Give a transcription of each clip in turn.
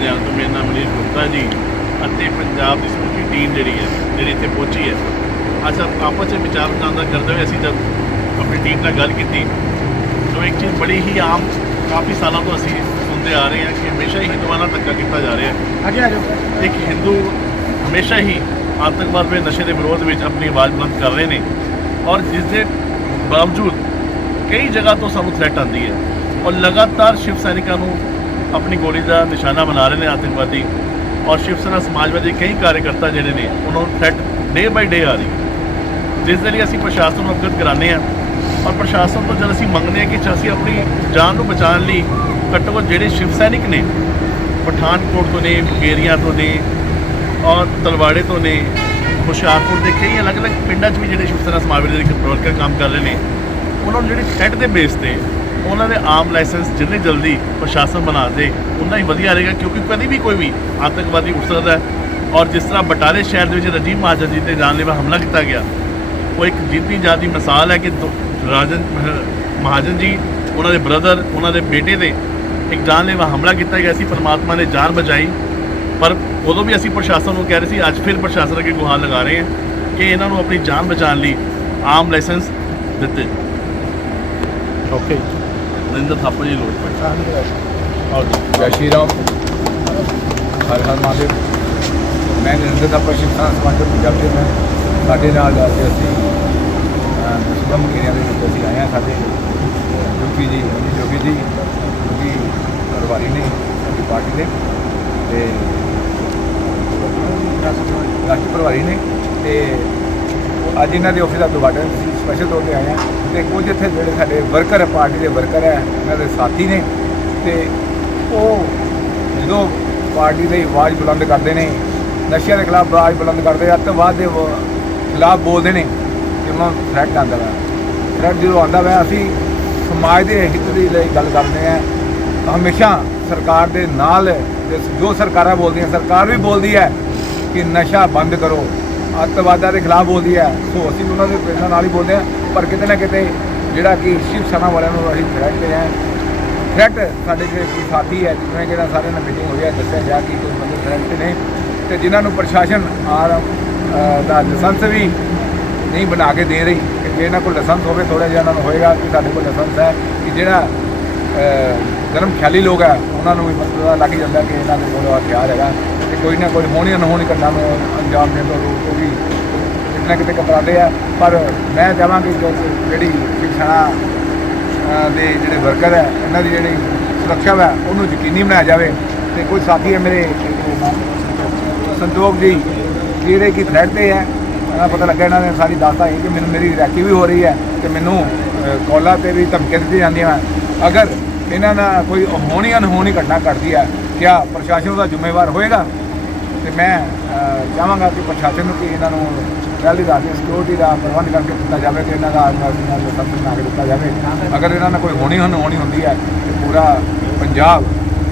ਲੁਧਿਆਣਾ ਤੋਂ ਮੇਰੇ ਨਾਲ ਮਨੀਸ਼ ਗੁਪਤਾ ਜੀ ਅਤੇ ਪੰਜਾਬ ਦੀ ਸਮੁੱਚੀ ਟੀਮ ਜਿਹੜੀ ਹੈ ਜਿਹੜੀ ਇੱਥੇ ਪਹੁੰਚੀ ਹੈ। ਅੱਛਾ ਆਪਸ ਵਿੱਚ ਵਿਚਾਰ ਵਟਾਂਦਰਾ ਕਰਦੇ ਹੋਏ ਅਸੀਂ ਜਦ ਆਪਣੀ ਟੀਮ ਨਾਲ ਗੱਲ ਕੀਤੀ ਜੋ ਇੱਕ ਚੀਜ਼ ਬੜੀ ਹੀ ਆਮ ਕਾਫੀ ਸਾਲਾਂ ਤੋਂ ਅਸੀਂ ਸੁਣਦੇ ਆ ਰਹੇ ਹਾਂ ਕਿ ਹਮੇਸ਼ਾ ਹੀ ਹਿੰਦੂਆਂ ਨਾਲ ਧੱਕਾ ਕੀਤਾ ਜਾ ਰਿਹਾ ਹੈ। ਅੱਗੇ ਆ ਜਾਓ। ਇੱਕ ਹਿੰਦੂ ਹਮੇਸ਼ਾ ਹੀ ਆਤੰਕਵਾਦ ਵੇ ਨਸ਼ੇ ਦੇ ਵਿਰੋਧ ਵਿੱਚ ਆਪਣੀ ਆਵਾਜ਼ ਬੁਲੰਦ ਕਰ ਰਹੇ ਨੇ ਔਰ ਜਿਸ ਦੇ ਬਾਵਜੂਦ ਕਈ ਜਗ੍ਹਾ ਤੋਂ ਸਾਨੂੰ ਥ੍ਰੈਟ ਆਉਂਦੀ ਹੈ। ਔਰ ਲਗਾਤਾਰ ਸ਼ਿਵ ਸੈਨਿਕਾਂ ਨੂੰ ਆਪਣੀ ਗੋਲੀ ਦਾ ਨਿਸ਼ਾਨਾ ਬਣਾ ਰਹੇ ਨੇ ਆਤੰਕਵਾਦੀ ਔਰ ਸ਼ਿਵ ਸੈਨਾ ਸਮਾਜਵਾਦੀ ਕਈ ਕਾਰਜਕਰਤਾ ਜਿਹੜੇ ਨੇ, ਉਹਨਾਂ ਨੂੰ ਥ੍ਰੈਟ ਡੇ ਬਾਈ ਡੇ ਆ ਰਹੀ ਜਿਸ ਦੇ ਲਈ ਅਸੀਂ ਪ੍ਰਸ਼ਾਸਨ ਨੂੰ ਅਵਗਤ ਕਰਾਉਂਦੇ ਹਾਂ ਔਰ ਪ੍ਰਸ਼ਾਸਨ ਤੋਂ ਜਦ ਅਸੀਂ ਮੰਗਦੇ ਹਾਂ ਕਿ ਅਸੀਂ ਆਪਣੀ ਜਾਨ ਨੂੰ ਬਚਾਉਣ ਲਈ ਘੱਟੋ ਘੱਟ ਜਿਹੜੇ ਸ਼ਿਵ ਸੈਨਿਕ ਨੇ, ਪਠਾਨਕੋਟ ਤੋਂ ਨੇ ਮੁਕੇਰੀਆਂ ਤੋਂ ਨੇ ਔਰ ਤਲਵਾੜੇ ਤੋਂ ਨੇ, ਹੁਸ਼ਿਆਰਪੁਰ ਦੇ ਕਈ ਅਲੱਗ-ਅਲੱਗ ਪਿੰਡਾਂ 'ਚ ਵੀ ਜਿਹੜੇ ਸ਼ਿਵ ਸੈਨਾ ਸਮਾਜਵਾਦੀ ਦੇ ਵਰਕਰ ਕੰਮ ਕਰ ਰਹੇ ਨੇ, ਉਹਨਾਂ ਨੂੰ ਜਿਹੜੀ ਥ੍ਰੈਟ ਦੇ ਬੇਸ ਤੇ ਉਹਨਾਂ ਦੇ ਆਮ ਲਾਇਸੈਂਸ ਜਿੰਨੇ ਜਲਦੀ ਪ੍ਰਸ਼ਾਸਨ ਬਣਾ ਦੇ, ਉਨਾ ਹੀ ਵਧੀਆ ਰਹੇਗਾ, ਕਿਉਂਕਿ ਕਦੀ ਵੀ ਕੋਈ ਵੀ ਆਤੰਕਵਾਦੀ ਉੱਠ ਸਕਦਾ ਹੈ। ਔਰ ਜਿਸ ਤਰ੍ਹਾਂ ਬਟਾਲੇ ਸ਼ਹਿਰ ਦੇ ਵਿੱਚ ਰਜੀਵ ਮਹਾਜਨ ਜੀ ਤੇ ਜਾਨਲੇਵਾ ਹਮਲਾ ਕੀਤਾ ਗਿਆ, ਉਹ ਇੱਕ ਜਿੱਤੀ ਜਾਂਦੀ ਮਿਸਾਲ ਹੈ ਕਿ ਦੋ- ਰਾਜਨ ਮਹਾਜਨ ਜੀ, ਉਹਨਾਂ ਦੇ ਬ੍ਰਦਰ, ਉਹਨਾਂ ਦੇ ਬੇਟੇ ਦੇ ਇੱਕ ਜਾਨਲੇਵਾ ਹਮਲਾ ਕੀਤਾ ਗਿਆ ਸੀ, ਪਰਮਾਤਮਾ ਨੇ ਜਾਨ ਬਚਾਈ। ਪਰ ਉਦੋਂ ਵੀ ਅਸੀਂ ਪ੍ਰਸ਼ਾਸਨ ਨੂੰ ਕਹਿ ਰਹੇ ਸੀ, ਅੱਜ ਫਿਰ ਪ੍ਰਸ਼ਾਸਨ ਅੱਗੇ ਗੁਹਾਰ ਲਗਾ ਰਹੇ ਹਾਂ ਕਿ ਇਹਨਾਂ ਨੂੰ ਆਪਣੀ ਜਾਨ ਬਚਾਉਣ ਲਈ ਆਮ ਲਾਇਸੈਂਸ ਦਿੱਤੇ ਓਕੇ ਨਰਿੰਦਰ ਥਾਪਰ ਜੀ ਲੋੜ ਪਈ। ਔਰ ਜੈ ਸ਼੍ਰੀ ਰਾਮ। ਹਰ ਹਰ ਮਹਾਦੇਵ। ਮੈਂ ਨਰਿੰਦਰ ਦਾ ਪ੍ਰਸ਼ਿਕਸ਼ਣ ਸਮਾਜ ਪੰਜਾਬ ਦੇ ਮੈਂ। ਸਾਡੇ ਨਾਲ ਅੱਜ ਅਸੀਂ ਅਹ, ਮੁਸਲਿਮ ਦੇ ਵਿੱਚ ਅਸੀਂ ਆਏ ਹਾਂ ਸਾਡੇ। ਜੋਗੀ ਜੀ ਮਨੀ ਜੋਗੀ ਜੀ ਜੋਗੀ ਪਰਿਵਾਰੀ ਨੇ ਸਾਡੀ ਪਾਰਟੀ ਦੇ ਤੇ ਰਾਸ਼ਟਰ ਪਰਿਵਾਰੀ ਨੇ। ਤੇ ਅੱਜ ਇਹਨਾਂ ਦੇ ਆਫਿਸ ਦਾ ਉਦਘਾਟਨ ਸੀ ਸਪੈਸ਼ਲ ਤੌਰ ਤੇ ਆਏ ਹਾਂ ਤੇ ਕੁਝ ਇੱਥੇ ਜਿਹੜੇ ਸਾਡੇ ਵਰਕਰ ਹੈ ਪਾਰਟੀ ਦੇ ਵਰਕਰ ਹੈ ਇਹਨਾਂ ਦੇ ਸਾਥੀ ਨੇ ਤੇ ਉਹ ਜਦੋਂ ਪਾਰਟੀ ਦੀ ਆਵਾਜ਼ ਬੁਲੰਦ ਕਰਦੇ ਨੇ, ਨਸ਼ਿਆਂ ਦੇ ਖਿਲਾਫ ਆਵਾਜ਼ ਬੁਲੰਦ ਕਰਦੇ ਆ ਅੱਤਵਾਦ ਦੇ ਖਿਲਾਫ ਬੋਲਦੇ ਨੇ ਕਿ ਉਹਨਾਂ ਨੂੰ ਥ੍ਰੈਟ ਆਉਂਦਾ ਵਾ। ਥ੍ਰੈਟ ਜਦੋਂ ਆਉਂਦਾ ਵਾ, ਅਸੀਂ ਸਮਾਜ ਦੇ ਹਿੱਤ ਦੇ ਲਈ ਗੱਲ ਕਰਦੇ ਆ ਹਮੇਸ਼ਾ ਸਰਕਾਰ ਦੇ ਨਾਲ ਜੋ ਸਰਕਾਰਾਂ ਬੋਲਦੀਆਂ, ਸਰਕਾਰ ਵੀ ਬੋਲਦੀ ਹੈ ਕਿ ਨਸ਼ਾ ਬੰਦ ਕਰੋ। ਅੱਤਵਾਦਾਂ ਦੇ ਖਿਲਾਫ ਬੋਲਦੀ ਹੈ। ਸੋ ਅਸੀਂ ਉਹਨਾਂ ਦੇ ਪ੍ਰੇਰਣਾ ਨਾਲ ਹੀ ਬੋਲਦੇ ਹਾਂ। ਪਰ ਕਿਤੇ ਨਾ ਕਿਤੇ ਜਿਹੜਾ ਕਿ ਸ਼ਿਵ ਸੈਨਾ ਵਾਲਿਆਂ ਨੂੰ ਅਸੀਂ ਥ੍ਰੈਟ ਦੇ ਆ ਥ੍ਰੈਟ ਸਾਡੇ ਜਿਹੜੇ ਕੋਈ ਸਾਥੀ ਹੈ, ਜਿਵੇਂ ਕਿ ਇਹਨਾਂ ਸਾਰਿਆਂ ਨਾਲ ਮੀਟਿੰਗ ਹੋਈ ਹੈ, ਦੱਸਿਆ ਗਿਆ ਕਿ ਕੋਈ ਬੰਦੇ ਥ੍ਰੈਟ ਨੇ। ਤੇ ਜਿਨ੍ਹਾਂ ਨੂੰ ਪ੍ਰਸ਼ਾਸਨ ਆਰ ਦਾ ਲਾਇਸੈਂਸ ਵੀ ਨਹੀਂ ਬਣਾ ਕੇ ਦੇ ਰਹੀ, ਕਿ ਜੇ ਇਹਨਾਂ ਕੋਲ ਲਾਇਸੈਂਸ ਹੋਵੇ ਥੋੜਾ ਜਿਹਾ ਇਹਨਾਂ ਨੂੰ ਹੋਏਗਾ ਕਿ ਸਾਡੇ ਕੋਲ ਲਾਇਸੈਂਸ ਹੈ ਕਿ ਜਿਹੜਾ ਅ, ਖਿਆਲੀ ਲੋਕ ਹੈ ਉਹਨਾਂ ਨੂੰ ਵੀ ਪਤਾ ਲੱਗ ਜਾਂਦਾ ਕਿ ਇਹਨਾਂ ਦੇ ਕੋਲ ਹਥਿਆਰ ਹੈਗਾ। ਤੇ ਕੋਈ ਨਾ ਕੋਈ ਹੋਣੀ ਅਨਹੋਣੀ ਘਟਨਾ ਨੂੰ ਅੰਜਾਮ ਦੇਣ ਤੋਂ ਰੋਕ ਉਹ ਵੀ ਕਿਤੇ ਨਾ ਕਿਤੇ ਕਤਰਾਉਂਦੇ ਆ। ਪਰ ਮੈਂ ਚਾਹਾਂਗੀ ਕਿ ਜਿਹੜੀ ਸਿੱਖਣਾ ਦੇ ਜਿਹੜੇ ਵਰਕਰ ਹੈ ਇਹਨਾਂ ਦੀ ਜਿਹੜੀ ਸੁਰੱਖਿਆ ਹੈ ਉਹਨੂੰ ਯਕੀਨੀ ਬਣਾਇਆ ਜਾਵੇ। ਤੇ ਕੋਈ ਸਾਥੀ ਹੈ ਮੇਰੇ ਸੰਤੋਖ ਜੀ ਜਿਹੜੇ ਕਿ ਥ੍ਰੈਡ ਤੇ ਹੈ ਇਹਨਾਂ ਪਤਾ ਲੱਗਾ ਇਹਨਾਂ ਨੇ ਸਾਰੀ ਦੱਸਤਾ ਹੈ ਕਿ ਮੈਨੂੰ ਮੇਰੀ ਰੈਕੀ ਵੀ ਹੋ ਰਹੀ ਹੈ ਤੇ ਮੈਨੂੰ ਕਾਲਾਂ ਤੇ ਵੀ ਧਮਕੀਆਂ ਦਿੱਤੀਆਂ ਜਾਂਦੀਆਂ। ਅਗਰ ਇਹਨਾਂ ਨਾਲ ਕੋਈ ਹੋਣੀ ਅਨਹੋਣੀ ਘਟਨਾ ਘਟਦੀ ਹੈ ਕਿਆ ਪ੍ਰਸ਼ਾਸਨ ਉਹਦਾ ਜ਼ਿੰਮੇਵਾਰ ਹੋਏਗਾ? ਤੇ ਮੈਂ ਅਹ, ਚਾਹਾਂਗਾ ਕਿ ਪ੍ਰਸ਼ਾਸਨ ਨੂੰ ਕਿ ਇਹਨਾਂ ਨੂੰ ਪਹਿਲੀ ਰਾਤ ਦੀ ਸਿਕਿਉਰਿਟੀ ਦਾ ਪ੍ਰਬੰਧ ਕਰਕੇ ਦਿੱਤਾ ਜਾਵੇ ਤੇ ਇਹਨਾਂ ਦਾ ਆਦਮੀ ਨਾਲ ਸਭ ਬਣਾ ਕੇ ਦਿੱਤਾ ਜਾਵੇ। ਅਗਰ ਇਹਨਾਂ ਨਾਲ ਕੋਈ ਹੋਣੀ ਹੋਣੀ ਹੁੰਦੀ ਹੈ ਤੇ ਪੂਰਾ ਪੰਜਾਬ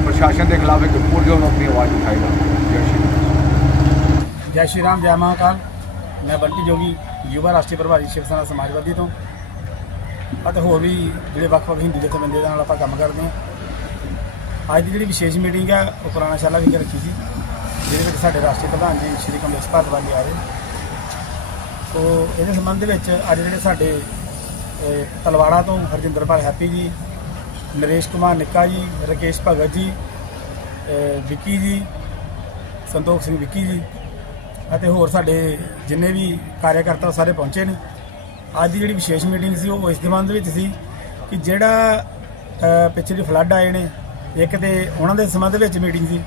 ਪ੍ਰਸ਼ਾਸਨ ਦੇ ਖਿਲਾਫ ਇੱਕ ਪੁਰਜੋਰ ਆਪਣੀ ਆਵਾਜ਼ ਉਠਾਏਗਾ। ਜੈ ਸ਼੍ਰੀ ਜੈ ਸ਼੍ਰੀ ਰਾਮ ਜੈ ਮਹਾਕਾਲ। ਮੈਂ ਬੰਟੀ ਜੋਗੀ ਯੁਵਾ ਰਾਸ਼ਟਰੀ ਪ੍ਰਭਾਰੀ ਸ਼ਿਵ ਸੈਨਾ ਸਮਾਜਵਾਦੀ ਤੋਂ। ਅਤੇ ਹੋਰ ਵੀ ਜਿਹੜੇ ਵੱਖ-ਵੱਖ ਹਿੰਦੂ ਜਥੇਬੰਦੀਆਂ ਦੇ ਨਾਲ ਆਪਾਂ ਕੰਮ ਕਰਦੇ ਹਾਂ। ਅੱਜ ਦੀ ਜਿਹੜੀ ਵਿਸ਼ੇਸ਼ ਮੀਟਿੰਗ ਹੈ ਉਹ ਪੁਰਾਣਾ ਸ਼ਾਲਾ ਵਿਖੇ ਰੱਖੀ ਸੀ, ਜਿਹਦੇ ਵਿੱਚ ਸਾਡੇ ਰਾਸ਼ਟਰੀ ਪ੍ਰਧਾਨ ਜੀ ਸ਼੍ਰੀ ਕਮਲੇਸ਼ ਭਾਰਤਵਾ ਜੀ ਆ ਰਹੇ ਸੋ ਇਹਦੇ ਸੰਬੰਧ ਦੇ ਵਿੱਚ ਅੱਜ ਜਿਹੜੇ ਸਾਡੇ ਤਲਵਾੜਾ ਤੋਂ ਹਰਜਿੰਦਰਪਾਲ ਹੈਪੀ ਜੀ, ਨਰੇਸ਼ ਕੁਮਾਰ ਨਿੱਕਾ ਜੀ, ਰਕੇਸ਼ ਭਗਤ ਜੀ ਵਿੱਕੀ ਜੀ, ਸੰਤੋਖ ਸਿੰਘ ਵਿੱਕੀ ਜੀ, ਅਤੇ ਹੋਰ ਸਾਡੇ ਜਿੰਨੇ ਵੀ ਕਾਰਜਕਰਤਾ ਸਾਰੇ ਪਹੁੰਚੇ ਨੇ। ਅੱਜ ਦੀ ਜਿਹੜੀ ਵਿਸ਼ੇਸ਼ ਮੀਟਿੰਗ ਸੀ ਉਹ ਇਸ ਦੇ ਸੰਬੰਧ ਵਿੱਚ ਸੀ ਕਿ ਜਿਹੜਾ ਅ, ਪਿੱਛੇ ਜਿਹੇ ਫਲੱਡ ਆਏ ਨੇ ਇੱਕ ਤੇ ਉਹਨਾਂ ਦੇ ਸੰਬੰਧ ਵਿੱਚ ਮੀਟਿੰਗ ਸੀ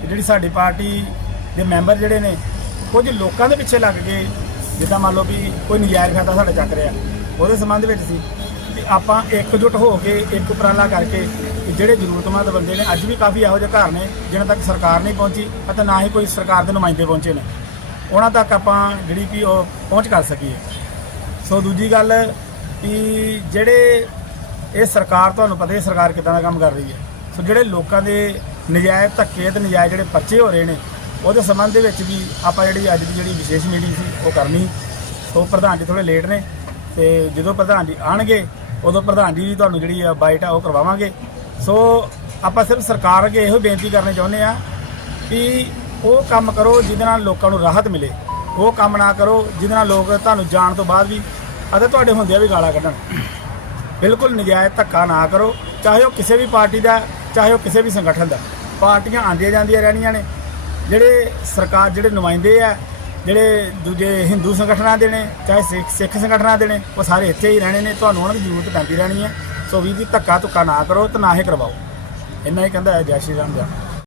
ਜਿਹੜੀ ਸਾਡੀ ਪਾਰਟੀ ਦੇ ਮੈਂਬਰ ਜਿਹੜੇ ਨੇ ਕੁਝ ਲੋਕਾਂ ਦੇ ਪਿੱਛੇ ਲੱਗ ਗਏ ਜਿੱਦਾਂ ਮੰਨ ਲਓ ਵੀ ਕੋਈ ਨਜਾਇਜ਼ ਖਾਤਾ ਸਾਡਾ ਚੱਕ ਰਿਹਾ ਉਹਦੇ ਸੰਬੰਧ ਵਿੱਚ ਸੀ ਵੀ ਆਪਾਂ ਇਕਜੁੱਟ ਹੋ ਕੇ ਇੱਕ ਉਪਰਾਲਾ ਕਰਕੇ ਜਿਹੜੇ ਜ਼ਰੂਰਤਮੰਦ ਬੰਦੇ ਨੇ ਅੱਜ ਵੀ ਕਾਫੀ ਇਹੋ ਜਿਹੇ ਘਰ ਨੇ ਜਿਨ੍ਹਾਂ ਤੱਕ ਸਰਕਾਰ ਨਹੀਂ ਪਹੁੰਚੀ ਅਤੇ ਨਾ ਹੀ ਕੋਈ ਸਰਕਾਰ ਦੇ ਨੁਮਾਇੰਦੇ ਪਹੁੰਚੇ ਨੇ। ਉਹਨਾਂ ਤੱਕ ਆਪਾਂ ਜਿਹੜੀ ਕਿ ਉਹ ਪਹੁੰਚ ਕਰ ਸਕੀਏ। ਸੋ ਦੂਜੀ ਗੱਲ ਕਿ ਜਿਹੜੇ ਇਹ ਸਰਕਾਰ, ਤੁਹਾਨੂੰ ਪਤਾ ਹੈ ਸਰਕਾਰ ਕਿਦਾਂ ਦਾ ਕੰਮ ਕਰ ਰਹੀ ਹੈ। ਸੋ ਜਿਹੜੇ ਲੋਕਾਂ ਦੇ ਨਜਾਇਜ਼ ਧੱਕੇ ਤੇ ਨਜਾਇਜ਼ ਜਿਹੜੇ ਪਰਚੇ ਹੋ ਰਹੇ ਨੇ, ਉਹਦੇ ਸੰਬੰਧ ਦੇ ਵਿੱਚ ਵੀ ਆਪਾਂ ਜਿਹੜੀ ਅੱਜ ਦੀ ਜਿਹੜੀ ਵਿਸ਼ੇਸ਼ ਮੀਟਿੰਗ ਸੀ, ਉਹ ਕਰਨੀ। ਸੋ ਪ੍ਰਧਾਨ ਜੀ ਥੋੜੇ ਲੇਟ ਨੇ ਤੇ ਜਦੋਂ ਪ੍ਰਧਾਨ ਜੀ ਆਣਗੇ ਉਦੋਂ ਪ੍ਰਧਾਨ ਜੀ ਵੀ ਤੁਹਾਨੂੰ ਜਿਹੜੀ ਆ ਬਾਈਟ ਆ ਉਹ ਕਰਵਾਵਾਂਗੇ। ਸੋ ਆਪਾਂ ਸਿਰਫ ਸਰਕਾਰ ਅੱਗੇ ਇਹੋ ਬੇਨਤੀ ਕਰਨੀ ਚਾਹੁੰਦੇ ਆ ਕਿ ਉਹ ਕੰਮ ਕਰੋ ਜਿਹਦੇ ਨਾਲ ਲੋਕਾਂ ਨੂੰ ਰਾਹਤ ਮਿਲੇ। ਉਹ ਕੰਮ ਨਾ ਕਰੋ, ਜਿਹਦੇ ਨਾਲ ਲੋਕ ਤੁਹਾਨੂੰ ਜਾਣ ਤੋਂ ਬਾਅਦ ਵੀ ਅਤੇ ਤੁਹਾਡੇ ਹੁੰਦਿਆਂ ਵੀ ਗਾਲਾਂ ਕੱਢਣ। ਬਿਲਕੁਲ ਨਜਾਇਜ਼ ਧੱਕਾ ਨਾ ਕਰੋ, ਚਾਹੇ ਉਹ ਕਿਸੇ ਵੀ ਪਾਰਟੀ ਦਾ, ਚਾਹੇ ਉਹ ਕਿਸੇ ਵੀ ਸੰਗਠਨ ਦਾ। ਪਾਰਟੀਆਂ ਆਉਂਦੀਆਂ ਜਾਂਦੀਆਂ ਰਹਿਣੀਆਂ ਨੇ। ਜਿਹੜੇ ਸਰਕਾਰ, ਜਿਹੜੇ ਨੁਮਾਇੰਦੇ ਆ, ਜਿਹੜੇ ਦੂਜੇ ਹਿੰਦੂ ਸੰਗਠਨਾਂ ਦੇ ਨੇ, ਚਾਹੇ ਸਿੱਖ ਸਿੱਖ ਸੰਗਠਨਾਂ ਦੇ ਨੇ, ਉਹ ਸਾਰੇ ਇੱਥੇ ਹੀ ਰਹਿਣੇ ਨੇ। ਤੁਹਾਨੂੰ ਉਹਨਾਂ ਦੀ ਜ਼ਰੂਰਤ ਪੈਂਦੀ ਰਹਿਣੀ ਹੈ। ਸੋ ਵੀ ਜੀ ਧੱਕਾ ਧੁੱਕਾ ਨਾ ਕਰੋ ਤੇ ਨਾ ਹੀ ਕਰਵਾਓ। ਇੰਨਾ ਹੀ ਕਹਿੰਦਾ ਹੈ ਜੈ ਸ਼੍ਰੀ ਰਾਮ ਜੀ।